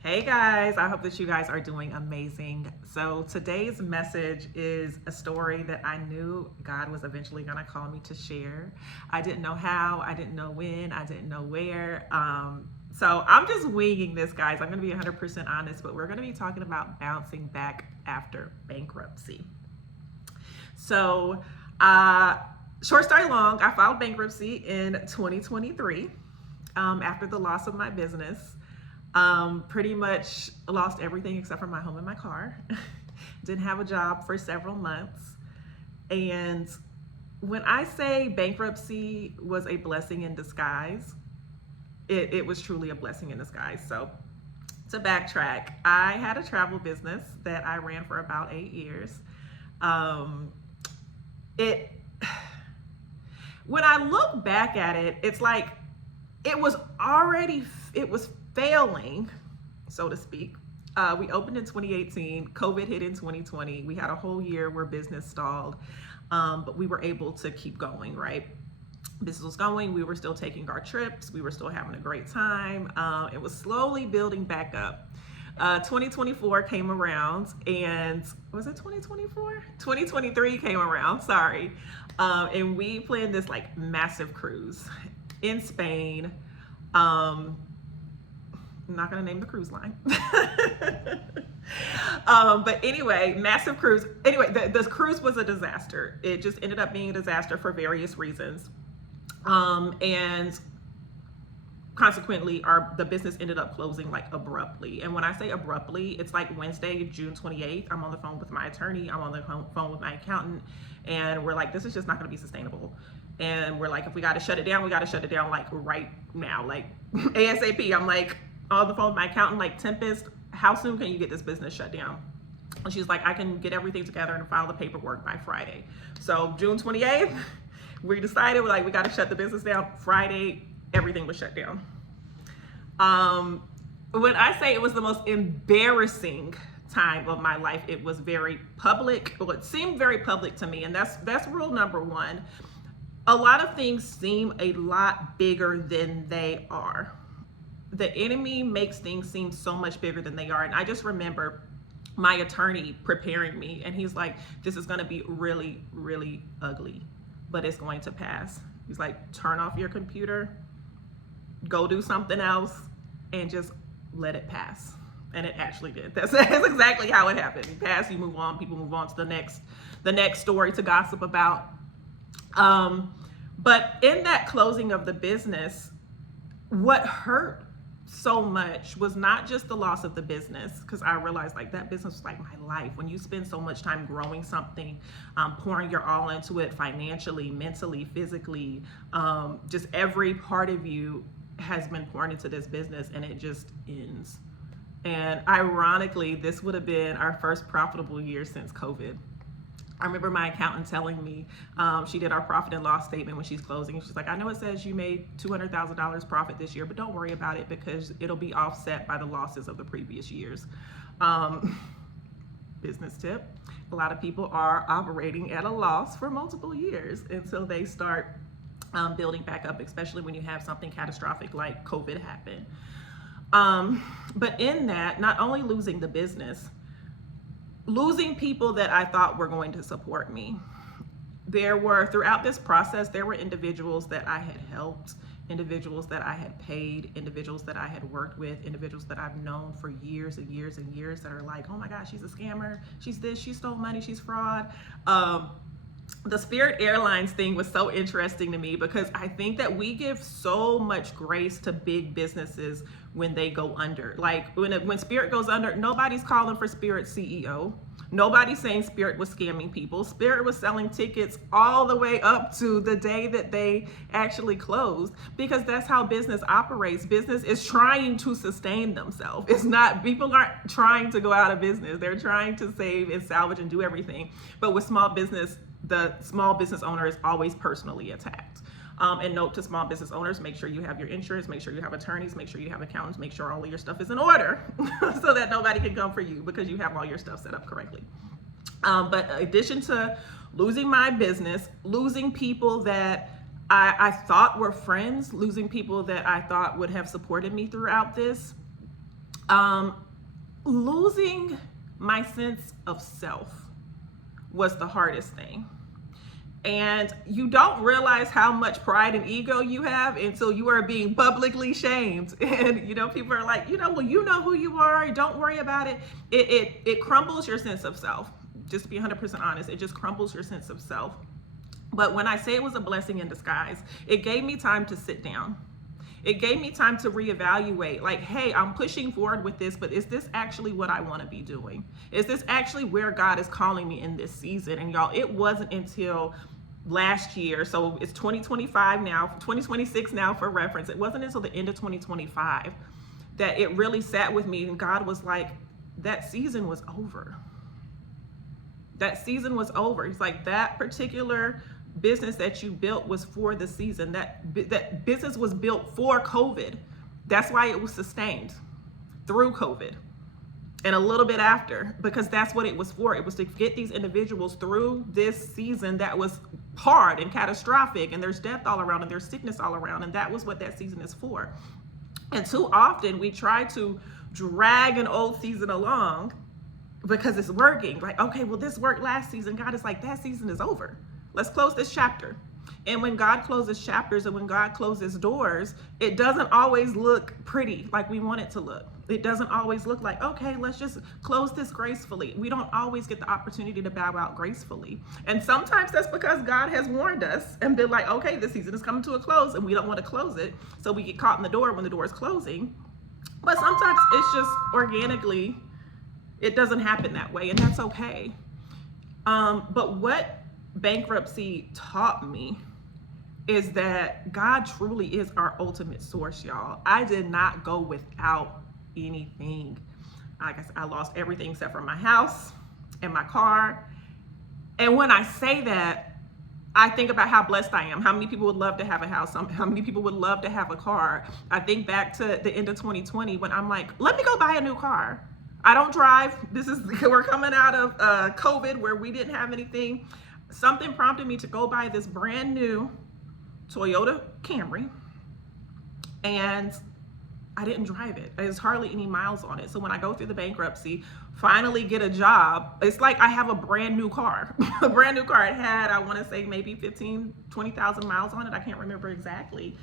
Hey guys, I hope that you guys are doing amazing. So, today's message is a story that I knew God was eventually going to call me to share. I didn't know how, I didn't know when, I didn't know where. So, I'm just winging this, guys. I'm going to be 100% honest, but we're going to be talking about bouncing back after bankruptcy. So, uh, short story long, I filed bankruptcy in 2023 after the loss of my business. Pretty much lost everything except for my home and my car. Didn't have a job for several months. And when I say bankruptcy was a blessing in disguise, it was truly a blessing in disguise. So, to backtrack, I had a travel business that I ran for about 8 years. Um, it when I look back at it, it's like it was failing, so to speak. We opened in 2018. COVID hit in 2020. We had a whole year where business stalled, but we were able to keep going. Right, business was going. We were still taking our trips. We were still having a great time. It was slowly building back up. 2024 came around, and was it 2024? 2023 came around. Sorry, and we planned this like massive cruise in Spain. I'm not going to name the cruise line. But anyway, massive cruise. Anyway, the cruise was a disaster. It just ended up being a disaster for various reasons. And consequently, the business ended up closing like abruptly. And when I say abruptly, it's like Wednesday, June 28th. I'm on the phone with my attorney. I'm on the phone with my accountant. And we're like, this is just not going to be sustainable. And we're like, if we got to shut it down, we got to shut it down like right now, like ASAP. I'm like, on the phone with my accountant, like, Tempest, how soon can you get this business shut down? And she's like, I can get everything together and file the paperwork by Friday. So June 28th, we decided, we're like, we got to shut the business down. Friday, everything was shut down. When I say it was the most embarrassing time of my life, it was very public. Well, it seemed very public to me, and that's rule number one. A lot of things seem a lot bigger than they are. The enemy makes things seem so much bigger than they are. And I just remember my attorney preparing me, and he's like, this is going to be really, really ugly, but it's going to pass. He's like, turn off your computer, go do something else, and just let it pass. And it actually did. That's exactly how it happened. You pass, you move on, people move on to the next story to gossip about. But in that closing of the business, what hurt so much was not just the loss of the business, because I realized like that business was like my life. When you spend so much time growing something, pouring your all into it financially, mentally, physically, just every part of you has been poured into this business, and it just ends. And ironically, this would have been our first profitable year since COVID. I remember my accountant telling me, she did our profit and loss statement when she's closing. And she's like, I know it says you made $200,000 profit this year, but don't worry about it because it'll be offset by the losses of the previous years. Business tip, a lot of people are operating at a loss for multiple years until they start building back up, especially when you have something catastrophic like COVID happen. But in that, not only losing the business, losing people that I thought were going to support me. Throughout this process, there were individuals that I had helped, individuals that I had paid, individuals that I had worked with, individuals that I've known for years and years and years that are like, oh my gosh, she's a scammer, she's this, she stole money, she's fraud. The Spirit Airlines thing was so interesting to me because I think that we give so much grace to big businesses when they go under. Like when Spirit goes under, nobody's calling for Spirit's CEO. Nobody's saying Spirit was scamming people. Spirit was selling tickets all the way up to the day that they actually closed, because that's how business operates. Business is trying to sustain themselves. It's not, people aren't trying to go out of business. They're trying to save and salvage and do everything. But with small business, the small business owner is always personally attacked. And note to small business owners, make sure you have your insurance, make sure you have attorneys, make sure you have accountants, make sure all of your stuff is in order so that nobody can come for you because you have all your stuff set up correctly. But in addition to losing my business, losing people that I thought were friends, losing people that I thought would have supported me throughout this, Um, Losing my sense of self was the hardest thing. And you don't realize how much pride and ego you have until you are being publicly shamed. And, people are like, well, you know who you are. Don't worry about it. It crumbles your sense of self. Just to be 100% honest, it just crumbles your sense of self. But when I say it was a blessing in disguise, it gave me time to sit down. It gave me time to reevaluate, like, hey, I'm pushing forward with this, but is this actually what I want to be doing? Is this actually where God is calling me in this season? And y'all, it wasn't until last year, so it's 2025 now, 2026 now for reference. It wasn't until the end of 2025 that it really sat with me, and God was like, that season was over. That season was over. He's like, that particular business that you built was for the season. That business was built for COVID. That's why it was sustained through COVID and a little bit after, because that's what it was for. It was to get these individuals through this season that was hard and catastrophic, and there's death all around and there's sickness all around, and that was what that season is for. And too often we try to drag an old season along because it's working. Like, okay, well, this worked last season. God is like, that season is over. Let's close this chapter. And when God closes chapters and when God closes doors, it doesn't always look pretty like we want it to look. It doesn't always look like, okay, let's just close this gracefully. We don't always get the opportunity to bow out gracefully. And sometimes that's because God has warned us and been like, okay, this season is coming to a close and we don't want to close it. So we get caught in the door when the door is closing. But sometimes it's just organically, it doesn't happen that way, and that's okay. But what bankruptcy taught me is that God truly is our ultimate source, y'all. I did not go without anything. Like I said, I lost everything except for my house and my car. And when I say that, I think about how blessed I am. How many people would love to have a house? How many people would love to have a car? I think back to the end of 2020 when I'm like, let me go buy a new car. I don't drive. We're coming out of COVID where we didn't have anything. Something prompted me to go buy this brand new Toyota Camry, and I didn't drive it. There's hardly any miles on it. So when I go through the bankruptcy, finally get a job, it's like I have a brand new car. A brand new car. It had, I want to say, maybe 15, 20,000 miles on it. I can't remember exactly.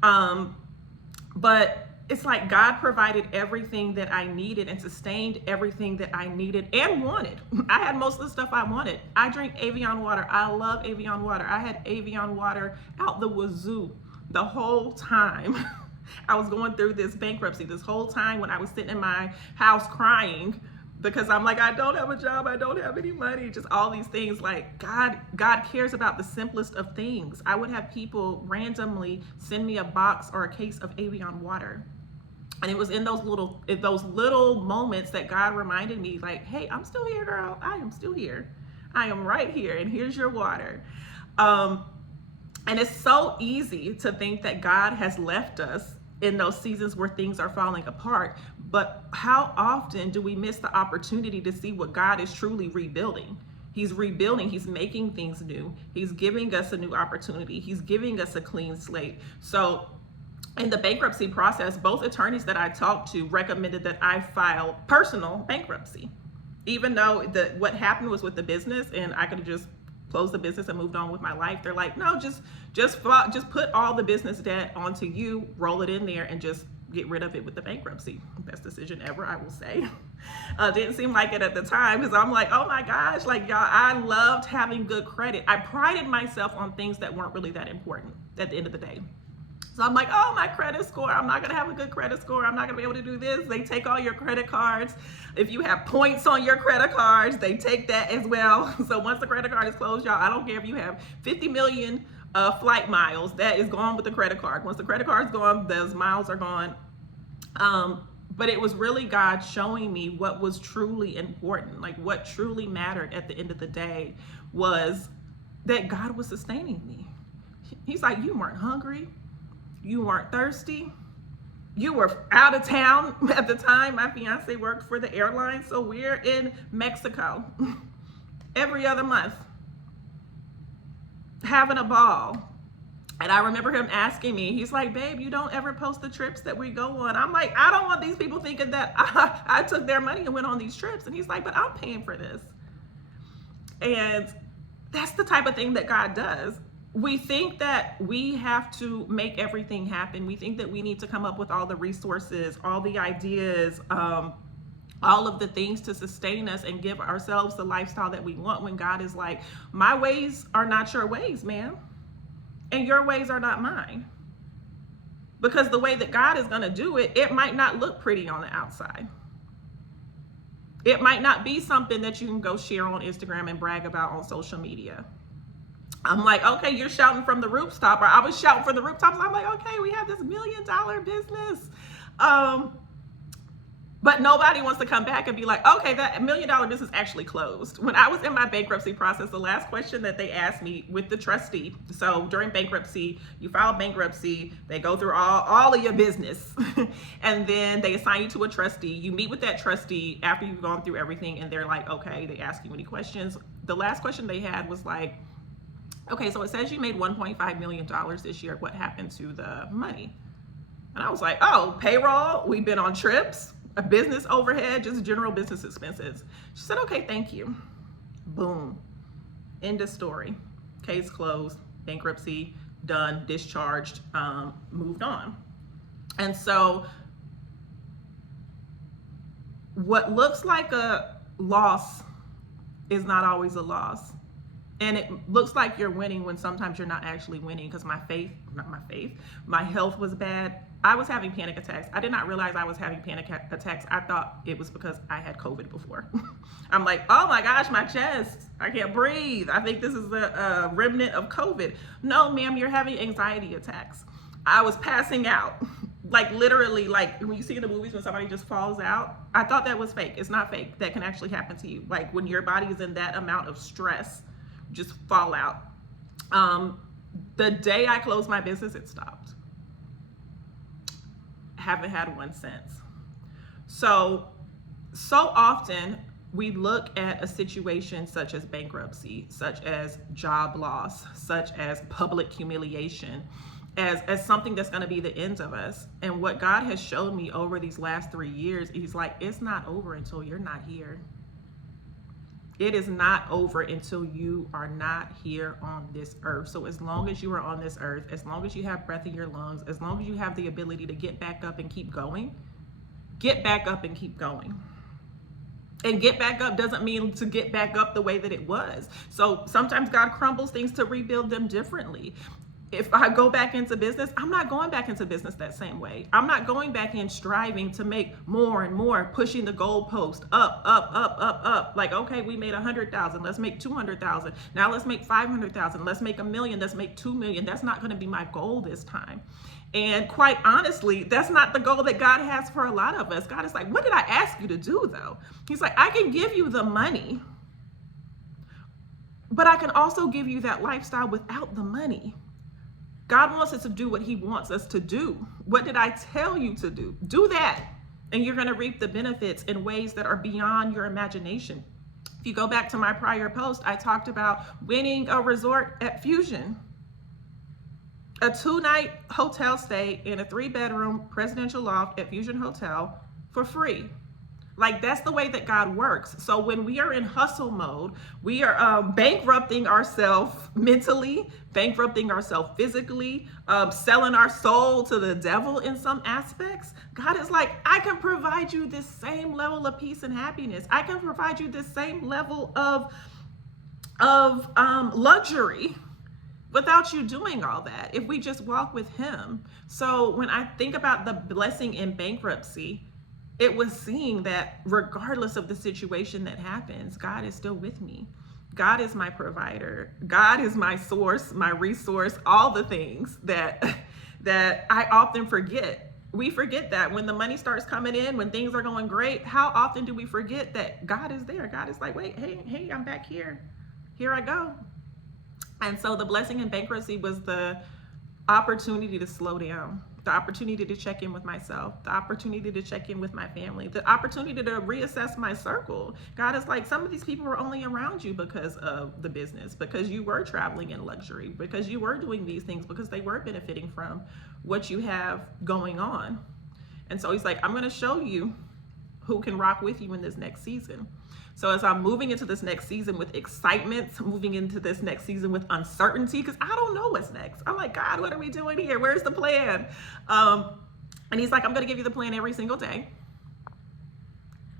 But it's like God provided everything that I needed and sustained everything that I needed and wanted. I had most of the stuff I wanted. I drink Evian water. I love Evian water. I had Evian water out the wazoo the whole time I was going through this bankruptcy. This whole time when I was sitting in my house crying because I'm like, I don't have a job. I don't have any money. Just all these things. Like God cares about the simplest of things. I would have people randomly send me a box or a case of Evian water. And it was in those little moments that God reminded me, like, hey, I'm still here, girl. I am still here. I am right here. And here's your water. And it's so easy to think that God has left us in those seasons where things are falling apart. But how often do we miss the opportunity to see what God is truly rebuilding? He's rebuilding. He's making things new. He's giving us a new opportunity. He's giving us a clean slate. So in the bankruptcy process, both attorneys that I talked to recommended that I file personal bankruptcy, even though what happened was with the business and I could have just closed the business and moved on with my life. They're like, no, just put all the business debt onto you, roll it in there, and just get rid of it with the bankruptcy. Best decision ever, I will say. Didn't seem like it at the time because I'm like, oh my gosh, like y'all, I loved having good credit. I prided myself on things that weren't really that important at the end of the day. So I'm like, oh, my credit score, I'm not going to have a good credit score. I'm not going to be able to do this. They take all your credit cards. If you have points on your credit cards, they take that as well. So once the credit card is closed, y'all, I don't care if you have 50 million flight miles, that is gone with the credit card. Once the credit card's gone, those miles are gone. But it was really God showing me what was truly important, like what truly mattered at the end of the day was that God was sustaining me. He's like, you weren't hungry. You weren't thirsty. You were out of town at the time. My fiance worked for the airline, so we're in Mexico every other month, having a ball, And I remember him asking me, he's like, babe, you don't ever post the trips that we go on. I'm like, I don't want these people thinking that I took their money and went on these trips. And he's like, but I'm paying for this. And that's the type of thing that God does. We think that we have to make everything happen. We think that we need to come up with all the resources, all the ideas, all of the things to sustain us and give ourselves the lifestyle that we want, when God is like, my ways are not your ways, man. And your ways are not mine. Because the way that God is going to do it, it might not look pretty on the outside. It might not be something that you can go share on Instagram and brag about on social media. I'm like, okay, you're shouting from the rooftop, or I was shouting from the rooftops. I'm like, okay, we have this $1 million business. But nobody wants to come back and be like, okay, that $1 million business actually closed. When I was in my bankruptcy process, the last question that they asked me with the trustee, so during bankruptcy, you file bankruptcy, they go through all of your business, and then they assign you to a trustee. You meet with that trustee after you've gone through everything, and they're like, okay, they ask you any questions. The last question they had was like, okay, so it says you made $1.5 million this year. What happened to the money? And I was like, oh, payroll, we've been on trips, a business overhead, just general business expenses. She said, okay, thank you. Boom. End of story. Case closed, bankruptcy done, discharged, moved on. And so what looks like a loss is not always a loss. And it looks like you're winning when sometimes you're not actually winning, because my health was bad. I was having panic attacks. I did not realize I was having panic attacks. I thought it was because I had COVID before. I'm like, oh my gosh, my chest, I can't breathe. I think this is a remnant of COVID. No, ma'am, you're having anxiety attacks. I was passing out. Like literally, like when you see in the movies when somebody just falls out, I thought that was fake. It's not fake. That can actually happen to you. Like when your body is in that amount of stress, just fall out. The day I closed my business, it stopped. Haven't had one since. So often we look at a situation such as bankruptcy, such as job loss, such as public humiliation, as something that's going to be the end of us. And what God has shown me over these last 3 years, he's like, it's not over until you're not here. It is not over until you are not here on this earth. So as long as you are on this earth, as long as you have breath in your lungs, as long as you have the ability to get back up and keep going, get back up and keep going. And get back up doesn't mean to get back up the way that it was. So sometimes God crumbles things to rebuild them differently. If I go back into business, I'm not going back into business that same way. I'm not going back in striving to make more and more, pushing the goalpost up. Like, okay, we made 100,000. Let's make 200,000. Now let's make 500,000. Let's make 1 million. Let's make 2 million. That's not going to be my goal this time. And quite honestly, that's not the goal that God has for a lot of us. God is like, what did I ask you to do though? He's like, I can give you the money, but I can also give you that lifestyle without the money. God wants us to do what he wants us to do. What did I tell you to do? Do that, and you're going to reap the benefits in ways that are beyond your imagination. If you go back to my prior post, I talked about winning a resort at Fusion. A 2-night hotel stay in a 3-bedroom presidential loft at Fusion Hotel for free. Like, that's the way that God works. So when we are in hustle mode, we are bankrupting ourselves mentally, bankrupting ourselves physically, selling our soul to the devil in some aspects. God is like, I can provide you this same level of peace and happiness. I can provide you this same level of luxury without you doing all that, if we just walk with him. So when I think about the blessing in bankruptcy, it was seeing that regardless of the situation that happens, God is still with me. God is my provider. God is my source, my resource, all the things that I often forget. We forget that when the money starts coming in, when things are going great, how often do we forget that God is there? God is like, wait, hey, I'm back here. Here I go. And so the blessing in bankruptcy was the opportunity to slow down, the opportunity to check in with myself, the opportunity to check in with my family, the opportunity to reassess my circle. God is like, some of these people were only around you because of the business, because you were traveling in luxury, because you were doing these things, because they were benefiting from what you have going on. And so he's like, I'm going to show you who can rock with you in this next season. So as I'm moving into this next season with excitement, moving into this next season with uncertainty, because I don't know what's next. I'm like, God, what are we doing here? Where's the plan? And he's like, I'm going to give you the plan every single day.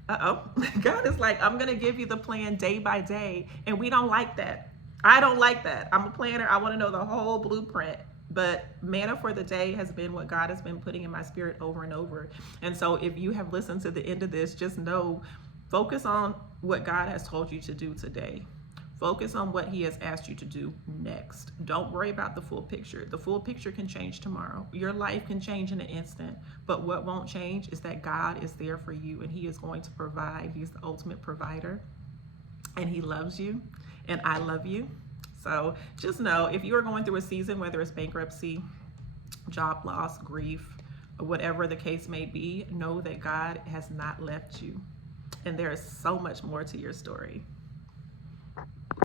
God is like, I'm going to give you the plan day by day. And we don't like that. I don't like that. I'm a planner. I want to know the whole blueprint. But manna for the day has been what God has been putting in my spirit over and over. And so if you have listened to the end of this, just know, focus on what God has told you to do today. Focus on what he has asked you to do next. Don't worry about the full picture. The full picture can change tomorrow. Your life can change in an instant. But what won't change is that God is there for you, and he is going to provide. He's the ultimate provider, and he loves you, and I love you. So just know, if you are going through a season, whether it's bankruptcy, job loss, grief, whatever the case may be, know that God has not left you. And there is so much more to your story.